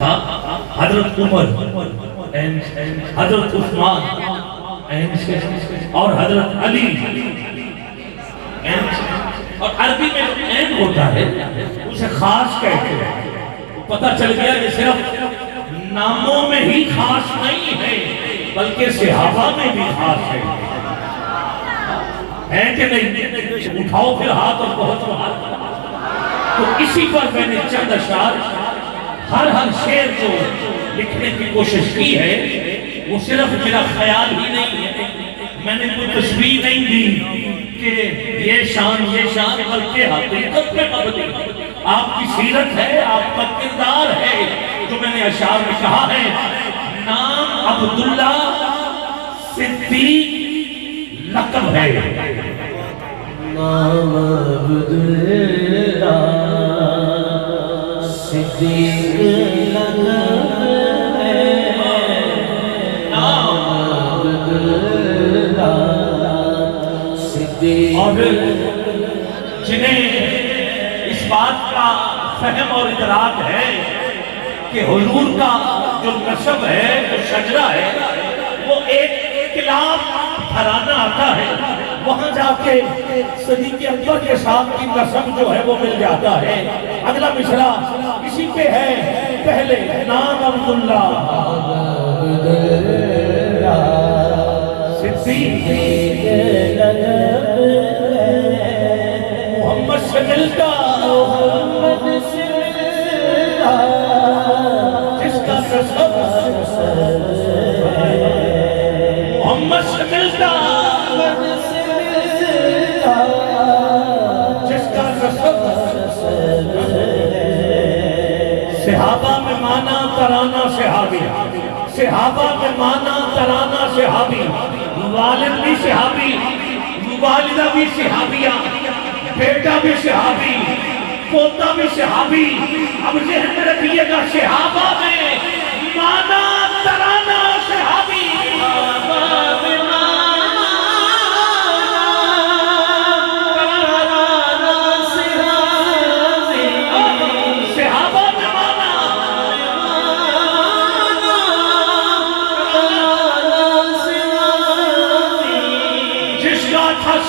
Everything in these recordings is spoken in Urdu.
حضرت عمر حضرت عثمان اور حضرت علی، اور عربی میں جو این ہوتا ہے اسے خاص کہتے ہیں۔ پتہ چل گیا کہ صرف ناموں میں ہی خاص نہیں ہے بلکہ صحابہ میں بھی خاص ہے کہ نہیں؟ اٹھاؤ پھر ہاتھ اور بہت ہاتھ۔ تو اسی پر میں نے چند اشعار، ہر شعر جو لکھنے کی کوشش کی ہے وہ صرف میرا خیال ہی نہیں ہے، میں نے کوئی تصویر نہیں دی کہ یہ شان بلکہ حقیقت میں مبنی آپ کی سیرت ہے، آپ کا کردار ہے جو میں نے اشعار میں کہا ہے۔ نام عبداللہ صدیق لقب ہے، نام عبداللہ صدیق لقب ہے، نام عبداللہ صدیق۔ اور جنہیں اس بات کا فہم اور ادراک ہے کہ حضور کا جو نسب ہے، جو شجرہ ہے، وہ ایک کلاب گھرانہ آتا ہے، وہاں جا کے صدیق اکبر کے ساتھ کی نسب جو ہے وہ مل جاتا ہے۔ اگلا مصرع اسی پہ ہے، پہلے نام عبداللہ صدیق محمد سے ملتا، جس کا نسب محمد سے ملتا، جس کا نسب صحابہ میں مانا ترانہ صحابی، صحابہ میں مانا ترانہ صحابی، والد بھی صحابی، والدہ بھی صحابیہ، بیٹا بھی صحابی، پوتا بھی صحابی۔ اب ذہن میں رکھیے گا، صحابہ میں مانا ترانہ صحابی،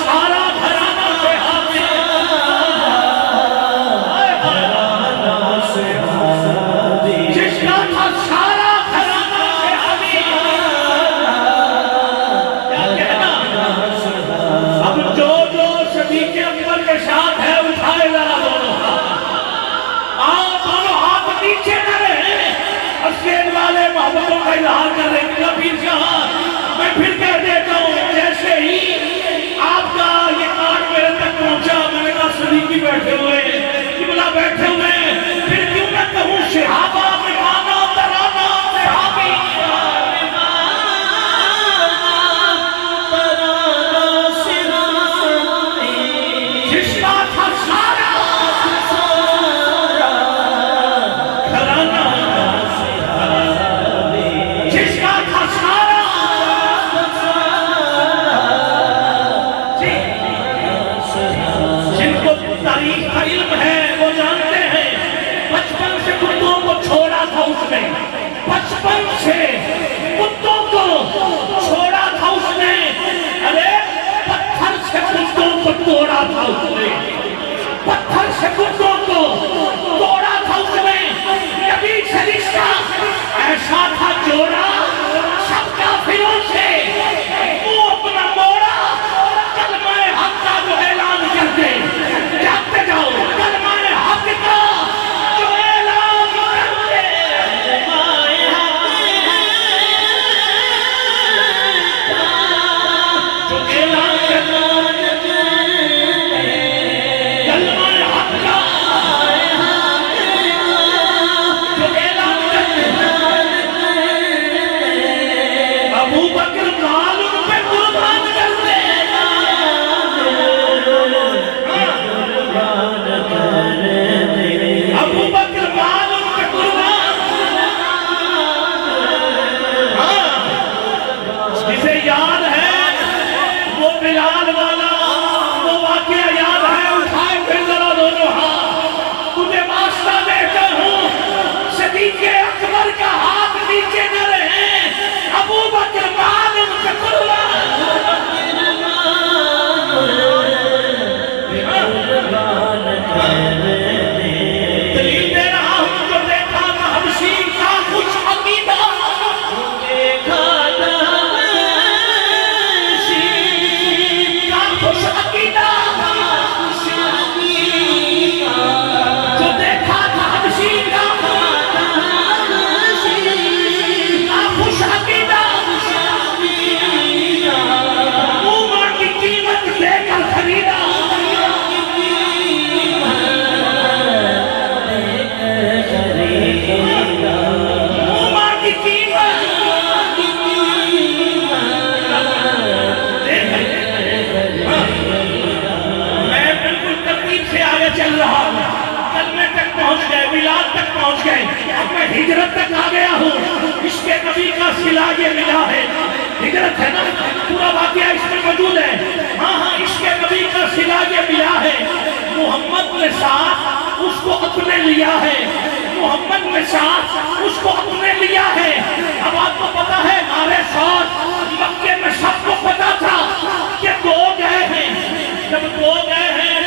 سارا گھرانہ صحابی، جس کا تھا سارا گھرانہ صحابی۔ کیا کہنا؟ اب جو صدیق اکبر کے ساتھ ہے اٹھائے ذرا دونوں ہاتھ، آپ دونوں ہاتھ نیچے نہ رہے، اسید والے محبتوں کا اظہار کر رہے ہیں۔ پیر شاہ میں پھر کہہ دیتا ہوں، جیسے ہی آپ کا یہ کارڈ میرے تک پہنچا، میں نے کہا صدیقی بیٹھے ہوئے، قبلہ بیٹھے ہوئے، پھر کیوں نہ کہوں صحابہ میں مانا ترانہ صحابی، جس کا تھا سارا گھرانہ، جس کا پہنچ گئے. اب میں ہجرت تک آ گیا ہوں. عشق نبی کا صلہ یہ ملا ہے. ہجرت ہے نا, پورا واقعہ اس میں موجود ہے. ہاں ہاں, عشق نبی کا صلہ یہ ملا ہے. محمد نے ساتھ اس کو اپنے لیا ہے. محمد نے ساتھ اس کو اپنے لیا ہے. اب آپ کو پتا ہے ہمارے ساتھ مکے میں سب کو پتا تھا کہ دو گئے ہیں. جب دو گئے ہیں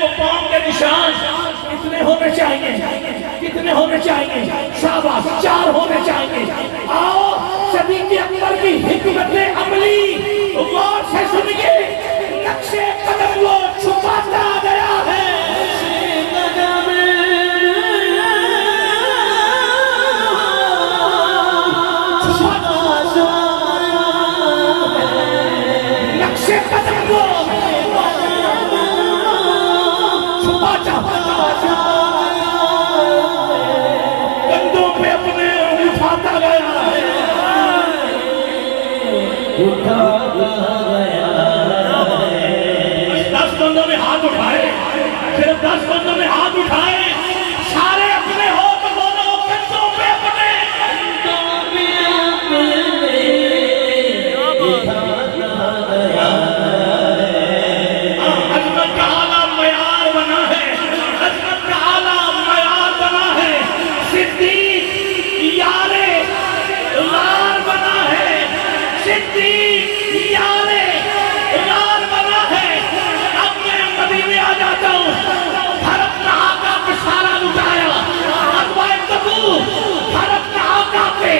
تو پاؤں کے نشان کتنے ہونے چاہیے, کتنے ہونے چاہیے؟ شاباش, 4 ہونے چاہیے. آؤ صدیق اکبر کی حکمت عملی غور سے سنیے. نقش قدم وہ چھپاتا گیا ہے. نقش قدم وہ چھپاتا کندھوں پہ اپنے اٹھاتا گیا ہے. دس بندوں نے ہاتھ اٹھائے, صرف 10 بندوں نے ہاتھ اٹھائے. سارے اپنے ہو تو بولو کندھوں پہ اپنے. عظمت کا اعلیٰ معیار بنا ہے, عظمت کا اعلیٰ معیار بنا ہے. صدیق یارے لار بنا ہے, صدیق یارے لار بنا ہے. اب میں مدینے آ جاتا ہوں. ہر اپنا آقا پہ سارا لٹایا. اخبار کبو ہر اپنا آقا پہ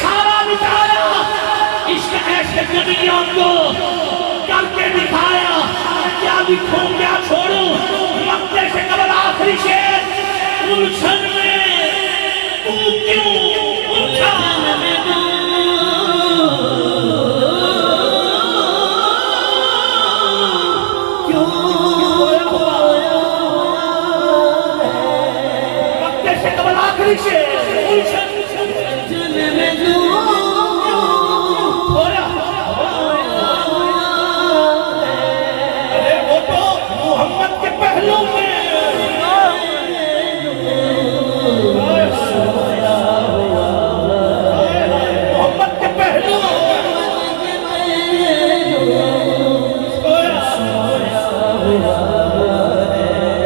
سارا لٹایا. عشق ایسے نبیوں کو کر کے دکھایا. کیا لکھوں کیا چھوڑوں, مکے سے قبل آخری شعر. گلشن میں تو کیوں اٹھا مکے سے قبل آخری شعر. گلشن ارے وہ تو محمد کے پہلو میں محمد کے پہلو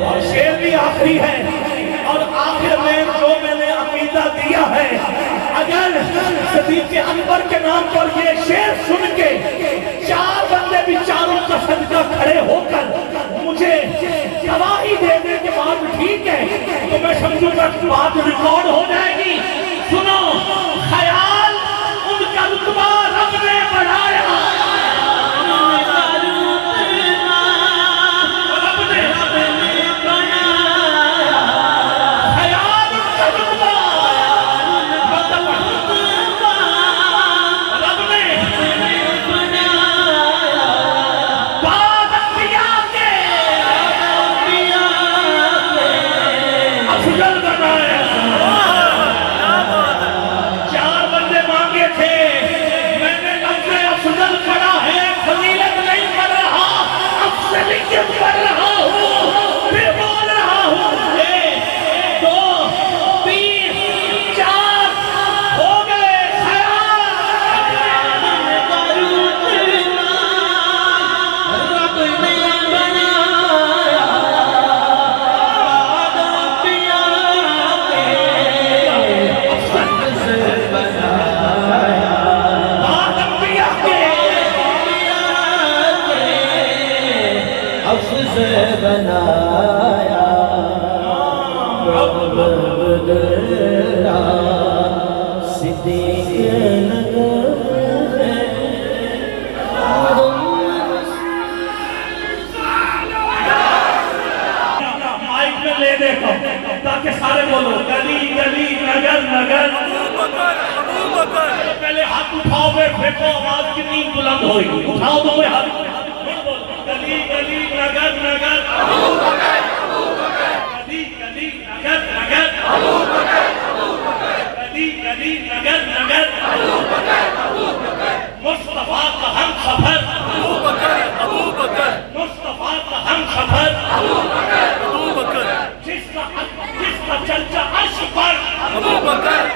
اور شعر بھی آخری ہے. اور آخر میں جو میں نے عقیدہ دیا ہے, اگر صدیق اکبر کے نام پر یہ شعر سن کے 4 بندے بھی چاروں کا صدقہ کھڑے ہو کر مجھے گواہی دے دے کہ بات ٹھیک ہے, تو میں سمجھوں گا کہ بات ریکارڈ ہو جائے گی. سنو, خیال ان کا رتبہ رب نے بڑھایا. رب نے خیال ان کا رتبہ رب نے بعد انبیاء کے افضل بنایا. 4 بندے مانگے تھے, میں نے لفظ افضل پڑھا ہے, فضیلت نہیں پڑھ رہا, افضلیت پڑھ رہا ہوں. پھر بول رہا ہوں 1 2 3 4 ہو گئے. بنایا رب بدلا صدیق مائک میں لے دیکھو تاکہ سارے بولو گلی گلی نگر نگر. پہلے ہاتھ اٹھاؤ گے, پھینکو, آواز کتنی بلند ہوئی. اٹھاؤ دو ہاتھ. گلی گلی نگر نگر گلی گلی نگر نگر گلی گلی نگر نگر مصطفیٰ کا ہم سفر, مصطفیٰ کا ہم سفر, جس کا چرچا عرش پر ابو بکر